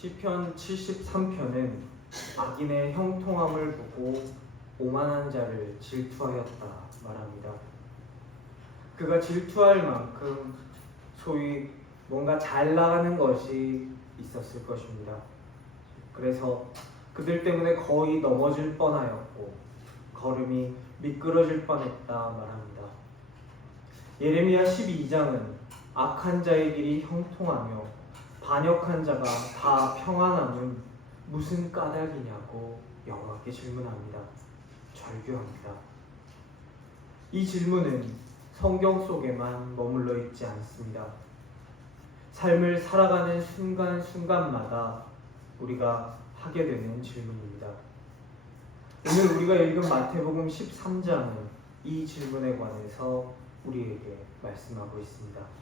시편 73편은 악인의 형통함을 보고 오만한 자를 질투하였다 말합니다. 그가 질투할 만큼 소위 뭔가 잘 나가는 것이 있었을 것입니다. 그래서 그들 때문에 거의 넘어질 뻔하였고 걸음이 미끄러질 뻔했다 말합니다. 예레미야 12장은 악한 자의 길이 형통하며 반역한 자가 다 평안함은 무슨 까닭이냐고 여호와께 질문합니다. 절규합니다. 이 질문은 성경 속에만 머물러 있지 않습니다. 삶을 살아가는 순간순간마다 우리가 하게 되는 질문입니다. 오늘 우리가 읽은 마태복음 13장은 이 질문에 관해서 우리에게 말씀하고 있습니다.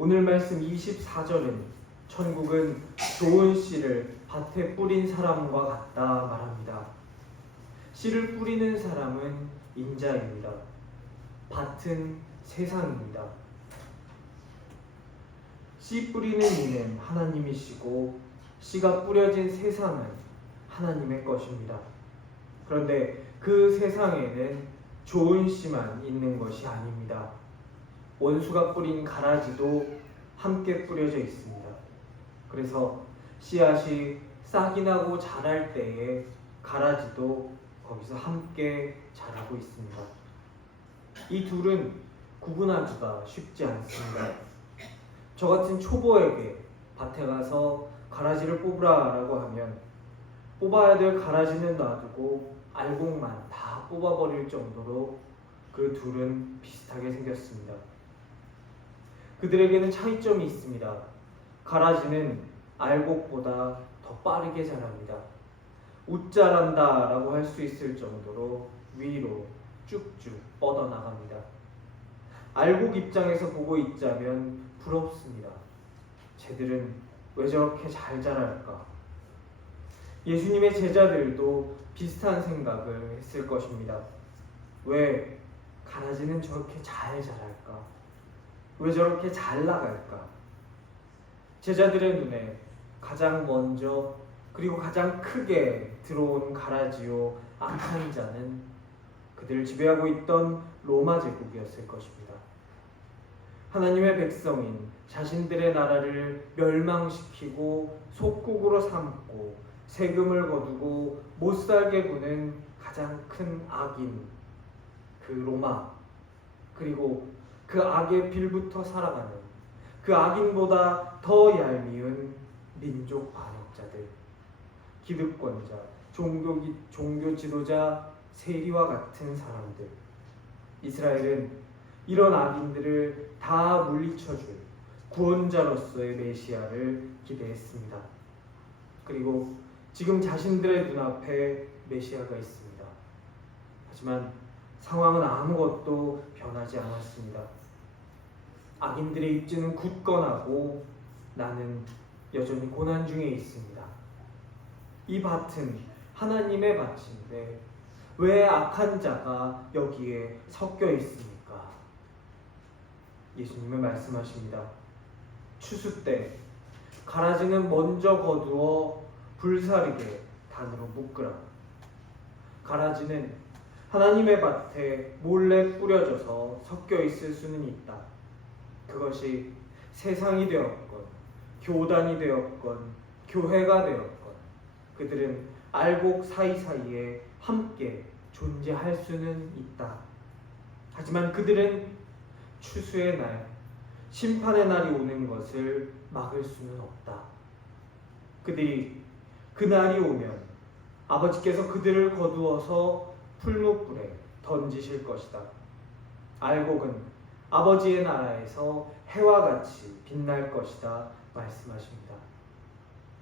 오늘 말씀 24절은 천국은 좋은 씨를 밭에 뿌린 사람과 같다 말합니다. 씨를 뿌리는 사람은 인자입니다. 밭은 세상입니다. 씨 뿌리는 이는 하나님이시고 씨가 뿌려진 세상은 하나님의 것입니다. 그런데 그 세상에는 좋은 씨만 있는 것이 아닙니다. 원수가 뿌린 가라지도 함께 뿌려져 있습니다. 그래서 씨앗이 싹이 나고 자랄 때에 가라지도 거기서 함께 자라고 있습니다. 이 둘은 구분하기가 쉽지 않습니다. 저 같은 초보에게 밭에 가서 가라지를 뽑으라라고 하면 뽑아야 될 가라지는 놔두고 알곡만 다 뽑아버릴 정도로 그 둘은 비슷하게 생겼습니다. 그들에게는 차이점이 있습니다. 가라지는 알곡보다 더 빠르게 자랍니다. 웃자란다 라고 할 수 있을 정도로 위로 쭉쭉 뻗어나갑니다. 알곡 입장에서 보고 있자면 부럽습니다. 쟤들은 왜 저렇게 잘 자랄까? 예수님의 제자들도 비슷한 생각을 했을 것입니다. 왜 가라지는 저렇게 잘 자랄까? 왜 저렇게 잘 나갈까? 제자들의 눈에 가장 먼저 그리고 가장 크게 들어온 가라지요 악한 자는 그들을 지배하고 있던 로마 제국이었을 것입니다. 하나님의 백성인 자신들의 나라를 멸망시키고 속국으로 삼고 세금을 거두고 못살게 구는 가장 큰 악인 그 로마, 그리고 그 악의 빌부터 살아가는 그 악인보다 더 얄미운 민족 반역자들, 기득권자, 종교 지도자, 세리와 같은 사람들. 이스라엘은 이런 악인들을 다 물리쳐줄 구원자로서의 메시아를 기대했습니다. 그리고 지금 자신들의 눈앞에 메시아가 있습니다. 하지만 상황은 아무것도 변하지 않았습니다. 악인들의 입지는 굳건하고 나는 여전히 고난 중에 있습니다. 이 밭은 하나님의 밭인데 왜 악한 자가 여기에 섞여 있습니까? 예수님은 말씀하십니다. 추수 때 가라지는 먼저 거두어 불사르게 단으로 묶으라. 가라지는 하나님의 밭에 몰래 뿌려져서 섞여 있을 수는 있다. 그것이 세상이 되었건 교단이 되었건 교회가 되었건 그들은 알곡 사이사이에 함께 존재할 수는 있다. 하지만 그들은 추수의 날, 심판의 날이 오는 것을 막을 수는 없다. 그들이 그 날이 오면 아버지께서 그들을 거두어서 풀무불에 던지실 것이다. 알곡은 아버지의 나라에서 해와 같이 빛날 것이다 말씀하십니다.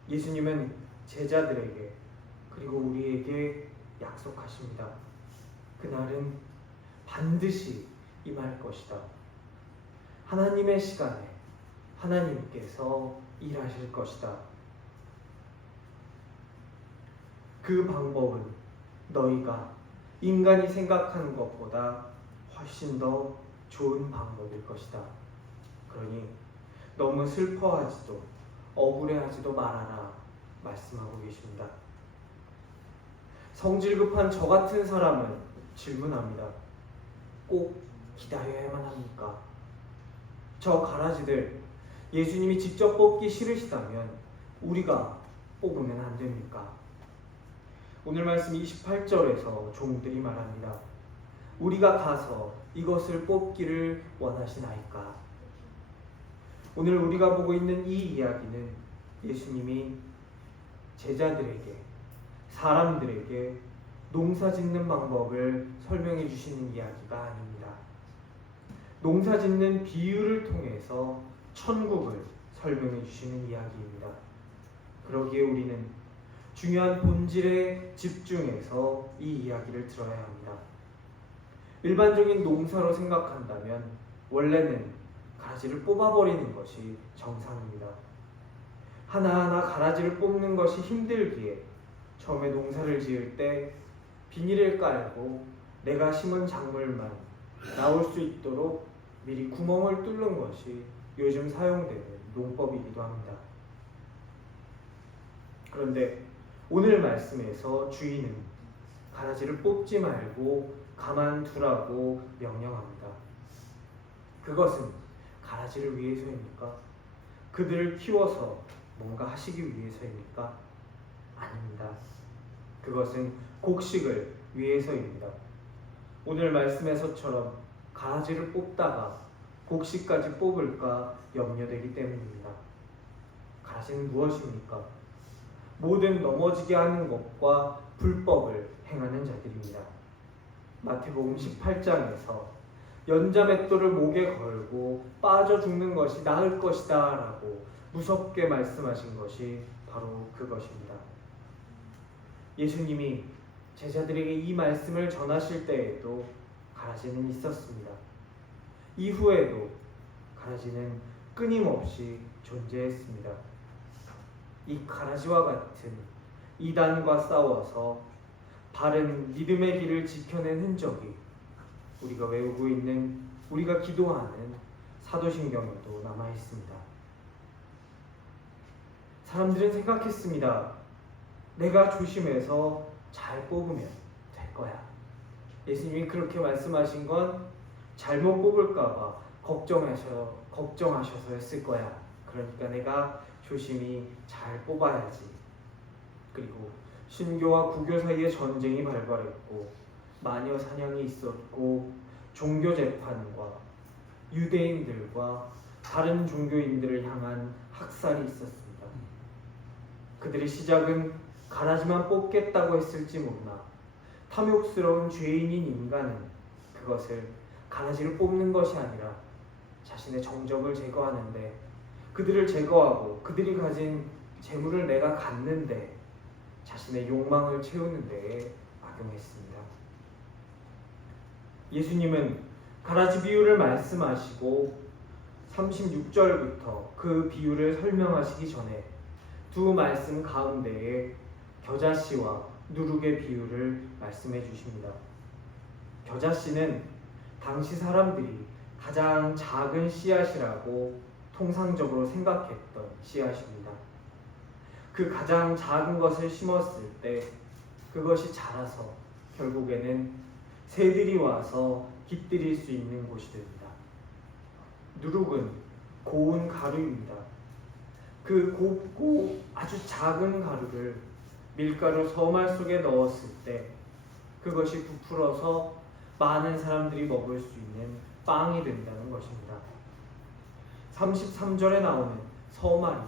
예수님은 제자들에게 그리고 우리에게 약속하십니다. 그날은 반드시 임할 것이다. 하나님의 시간에 하나님께서 일하실 것이다. 그 방법은 너희가 인간이 생각하는 것보다 훨씬 더 좋은 방법일 것이다. 그러니 너무 슬퍼하지도 억울해하지도 말아라 말씀하고 계십니다. 성질 급한 저 같은 사람은 질문합니다. 꼭 기다려야만 합니까? 저 가라지들 예수님이 직접 뽑기 싫으시다면 우리가 뽑으면 안 됩니까? 오늘 말씀 28절에서 종들이 말합니다. 우리가 가서 이것을 뽑기를 원하시나이까? 오늘 우리가 보고 있는 이 이야기는 예수님이 제자들에게, 사람들에게 농사 짓는 방법을 설명해 주시는 이야기가 아닙니다. 농사 짓는 비유를 통해서 천국을 설명해 주시는 이야기입니다. 그러기에 우리는 중요한 본질에 집중해서 이 이야기를 들어야 합니다. 일반적인 농사로 생각한다면 원래는 가라지를 뽑아버리는 것이 정상입니다. 하나하나 가라지를 뽑는 것이 힘들기에 처음에 농사를 지을 때 비닐을 깔고 내가 심은 작물만 나올 수 있도록 미리 구멍을 뚫는 것이 요즘 사용되는 농법이기도 합니다. 그런데 오늘 말씀에서 주인은 가라지를 뽑지 말고 가만두라고 명령합니다. 그것은 가라지를 위해서입니까? 그들을 키워서 뭔가 하시기 위해서입니까? 아닙니다. 그것은 곡식을 위해서입니다. 오늘 말씀에서처럼 가라지를 뽑다가 곡식까지 뽑을까 염려되기 때문입니다. 가라지는 무엇입니까? 모든 넘어지게 하는 것과 불법을 행하는 자들입니다. 마태복음 18장에서 연자맷돌을 목에 걸고 빠져 죽는 것이 나을 것이다 라고 무섭게 말씀하신 것이 바로 그것입니다. 예수님이 제자들에게 이 말씀을 전하실 때에도 가라지는 있었습니다. 이후에도 가라지는 끊임없이 존재했습니다. 이 가라지와 같은 이단과 싸워서 바른 믿음의 길을 지켜낸 흔적이 우리가 외우고 있는, 우리가 기도하는 사도신경에도 남아 있습니다. 사람들은 생각했습니다. 내가 조심해서 잘 뽑으면 될 거야. 예수님이 그렇게 말씀하신 건 잘못 뽑을까봐 걱정하셔서 했을 거야. 그러니까 내가 조심히 잘 뽑아야지. 그리고 신교와 구교 사이에 전쟁이 발발했고 마녀 사냥이 있었고 종교 재판과 유대인들과 다른 종교인들을 향한 학살이 있었습니다. 그들의 시작은 가라지만 뽑겠다고 했을지 모르나 탐욕스러운 죄인인 인간은 그것을 가라지를 뽑는 것이 아니라 자신의 정적을 제거하는데, 그들을 제거하고 그들이 가진 재물을 내가 갖는데 자신의 욕망을 채우는 데에 악용했습니다. 예수님은 가라지 비유를 말씀하시고 36절부터 그 비유를 설명하시기 전에 두 말씀 가운데에 겨자씨와 누룩의 비유를 말씀해 주십니다. 겨자씨는 당시 사람들이 가장 작은 씨앗이라고 통상적으로 생각했던 씨앗입니다. 그 가장 작은 것을 심었을 때 그것이 자라서 결국에는 새들이 와서 깃들일 수 있는 곳이 됩니다. 누룩은 고운 가루입니다. 그 곱고 아주 작은 가루를 밀가루 서말 속에 넣었을 때 그것이 부풀어서 많은 사람들이 먹을 수 있는 빵이 된다는 것입니다. 33절에 나오는 서말이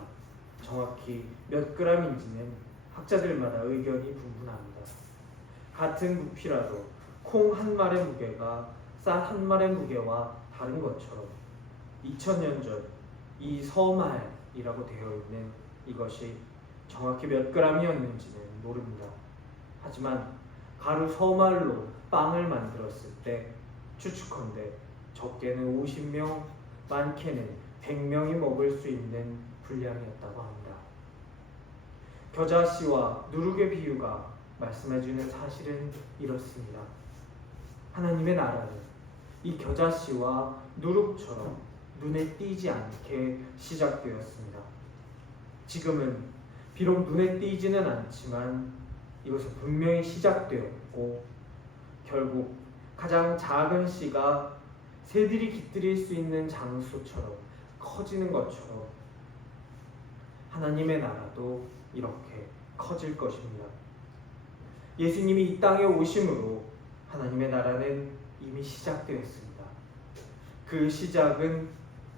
정확히 몇 g인지는 학자들마다 의견이 분분합니다. 같은 부피라도 콩 한 말의 무게가 쌀 한 말의 무게와 다른 것처럼 2000년 전 이 서말이라고 되어 있는 이것이 정확히 몇 g이었는지는 모릅니다. 하지만 가루 서말로 빵을 만들었을 때 추측컨대 적게는 50명, 많게는 100명이 먹을 수 있는 분량이었다고 합니다. 겨자씨와 누룩의 비유가 말씀해주는 사실은 이렇습니다. 하나님의 나라는 이 겨자씨와 누룩처럼 눈에 띄지 않게 시작되었습니다. 지금은 비록 눈에 띄지는 않지만 이것은 분명히 시작되었고 결국 가장 작은 씨가 새들이 깃들일 수 있는 장소처럼 커지는 것처럼 하나님의 나라도 이렇게 커질 것입니다. 예수님이 이 땅에 오심으로 하나님의 나라는 이미 시작되었습니다. 그 시작은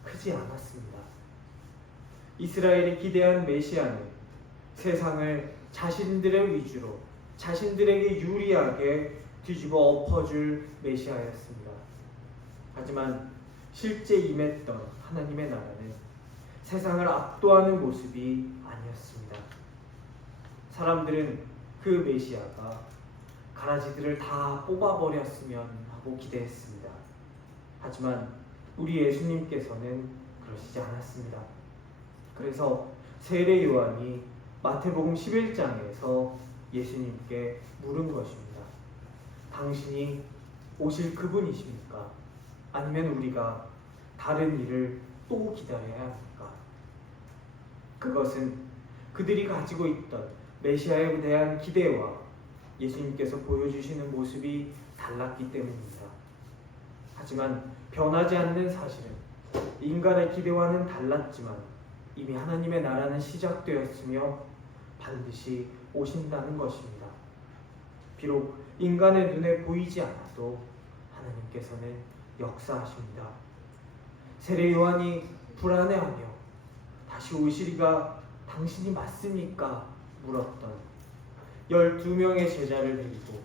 크지 않았습니다. 이스라엘이 기대한 메시아는 세상을 자신들의 위주로 자신들에게 유리하게 뒤집어 엎어줄 메시아였습니다. 하지만 실제 임했던 하나님의 나라는 세상을 압도하는 모습이 아니었습니다. 사람들은 그 메시아가 가라지들을 다 뽑아버렸으면 하고 기대했습니다. 하지만 우리 예수님께서는 그러시지 않았습니다. 그래서 세례 요한이 마태복음 11장에서 예수님께 물은 것입니다. 당신이 오실 그분이십니까? 아니면 우리가 다른 일을 또 기다려야 합니까? 그것은 그들이 가지고 있던 메시아에 대한 기대와 예수님께서 보여주시는 모습이 달랐기 때문입니다. 하지만 변하지 않는 사실은 인간의 기대와는 달랐지만 이미 하나님의 나라는 시작되었으며 반드시 오신다는 것입니다. 비록 인간의 눈에 보이지 않아도 하나님께서는 역사하십니다. 세례 요한이 불안해하며 다시 오시리가 당신이 맞습니까? 물었던 12명의 제자를 데리고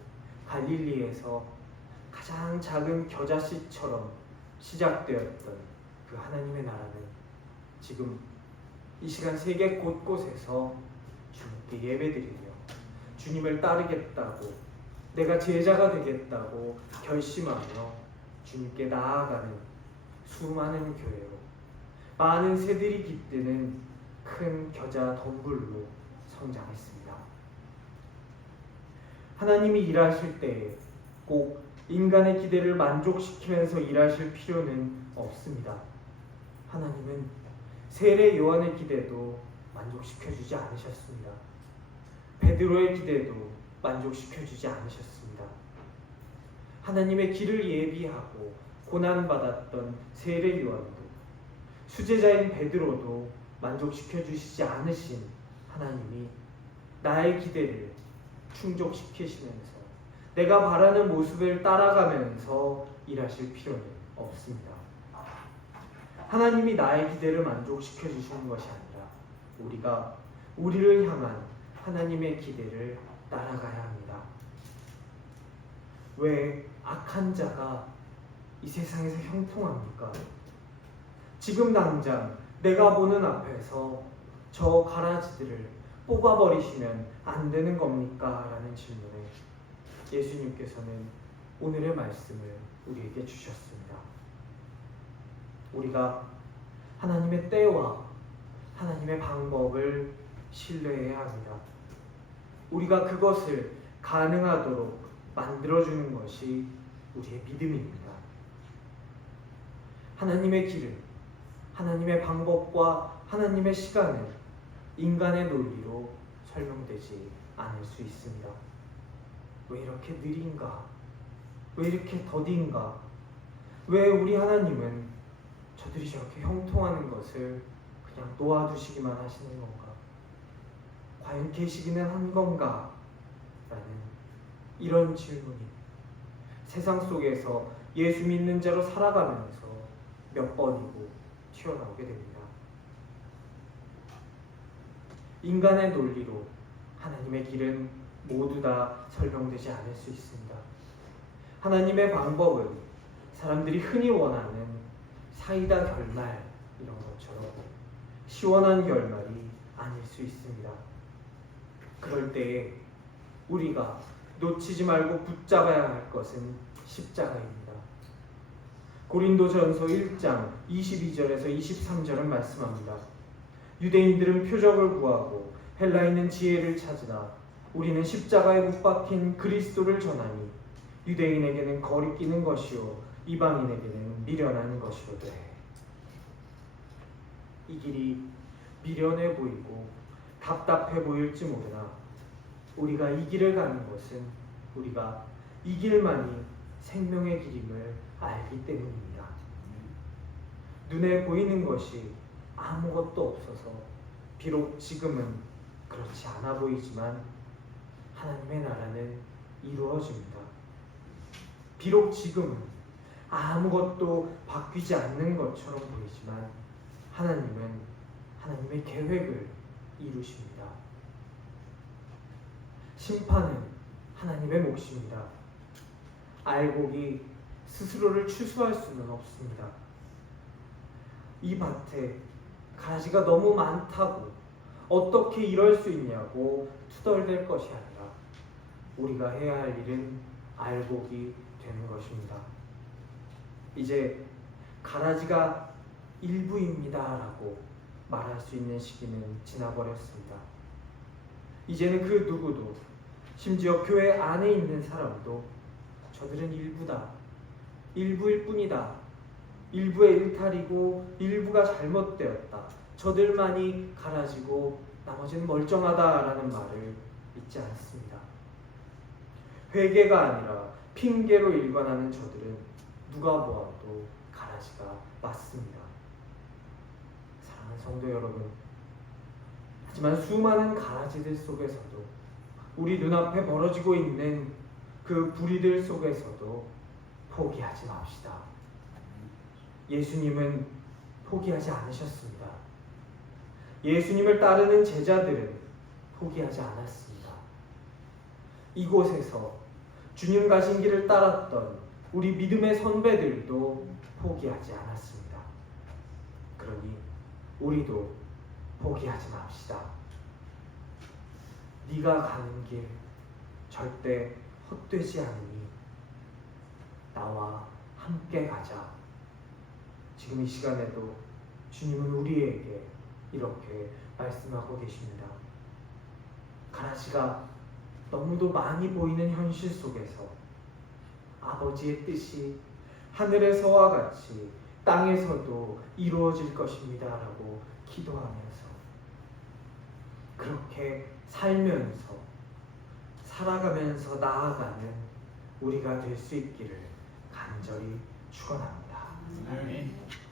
갈릴리에서 가장 작은 겨자씨처럼 시작되었던 그 하나님의 나라는 지금 이 시간 세계 곳곳에서 주님께 예배드리며 주님을 따르겠다고 내가 제자가 되겠다고 결심하며 주님께 나아가는 수많은 교회로 많은 새들이 깃드는 큰 겨자 덩굴로 성장했습니다. 하나님이 일하실 때에 꼭 인간의 기대를 만족시키면서 일하실 필요는 없습니다. 하나님은 세례 요한의 기대도 만족시켜주지 않으셨습니다. 베드로의 기대도 만족시켜주지 않으셨습니다. 하나님의 길을 예비하고 고난받았던 세례 요한도 수제자인 베드로도 만족시켜주시지 않으신 하나님이 나의 기대를 충족시키시면서 내가 바라는 모습을 따라가면서 일하실 필요는 없습니다. 하나님이 나의 기대를 만족시켜 주시는 것이 아니라 우리가 우리를 향한 하나님의 기대를 따라가야 합니다. 왜 악한 자가 이 세상에서 형통합니까? 지금 당장 내가 보는 앞에서 저 가라지들을 뽑아버리시면 안 되는 겁니까? 라는 질문에 예수님께서는 오늘의 말씀을 우리에게 주셨습니다. 우리가 하나님의 때와 하나님의 방법을 신뢰해야 합니다. 우리가 그것을 가능하도록 만들어주는 것이 우리의 믿음입니다. 하나님의 길은 하나님의 방법과 하나님의 시간은 인간의 논리로 설명되지 않을 수 있습니다. 왜 이렇게 느린가? 왜 이렇게 더딘가? 왜 우리 하나님은 저들이 저렇게 형통하는 것을 그냥 놓아두시기만 하시는 건가? 과연 계시기는 한 건가? 라는 이런 질문이 세상 속에서 예수 믿는 자로 살아가면서 몇 번이고 튀어나오게 됩니다. 인간의 논리로 하나님의 길은 모두 다 설명되지 않을 수 있습니다. 하나님의 방법은 사람들이 흔히 원하는 사이다 결말 이런 것처럼 시원한 결말이 아닐 수 있습니다. 그럴 때에 우리가 놓치지 말고 붙잡아야 할 것은 십자가입니다. 고린도전서 1장 22절에서 23절은 말씀합니다. 유대인들은 표적을 구하고 헬라인은 지혜를 찾으나 우리는 십자가에 못 박힌 그리스도를 전하니 유대인에게는 거리끼는 것이요 이방인에게는 미련한 것이로되 이 길이 미련해 보이고 답답해 보일지 모르나 우리가 이 길을 가는 것은 우리가 이 길만이 생명의 길임을 알기 때문입니다. 눈에 보이는 것이 아무것도 없어서 비록 지금은 그렇지 않아 보이지만 하나님의 나라는 이루어집니다. 비록 지금은 아무것도 바뀌지 않는 것처럼 보이지만 하나님은 하나님의 계획을 이루십니다. 심판은 하나님의 몫입니다. 알곡이 스스로를 추수할 수는 없습니다. 이 밭에 가지가 너무 많다고 어떻게 이럴 수 있냐고 투덜댈 것이 아니라 우리가 해야 할 일은 알곡이 되는 것입니다. 이제 가라지가 일부입니다 라고 말할 수 있는 시기는 지나버렸습니다. 이제는 그 누구도, 심지어 교회 안에 있는 사람도 저들은 일부다, 일부일 뿐이다, 일부의 일탈이고 일부가 잘못되었다, 저들만이 가라지고 나머지는 멀쩡하다라는 말을 믿지 않습니다. 회개가 아니라 핑계로 일관하는 저들은 누가 보아도 가라지가 맞습니다. 사랑하는 성도 여러분, 하지만 수많은 가라지들 속에서도, 우리 눈앞에 벌어지고 있는 그 불의들 속에서도 포기하지 맙시다. 예수님은 포기하지 않으셨습니다. 예수님을 따르는 제자들은 포기하지 않았습니다. 이곳에서 주님 가신 길을 따랐던 우리 믿음의 선배들도 포기하지 않았습니다. 그러니 우리도 포기하지 맙시다. 네가 가는 길 절대 헛되지 않으니 나와 함께 가자. 지금 이 시간에도 주님은 우리에게 이렇게 말씀하고 계십니다. 가라지가 너무도 많이 보이는 현실 속에서 아버지의 뜻이 하늘에서와 같이 땅에서도 이루어질 것입니다 라고 기도하면서 그렇게 살면서 살아가면서 나아가는 우리가 될 수 있기를 간절히 축원합니다. 아멘.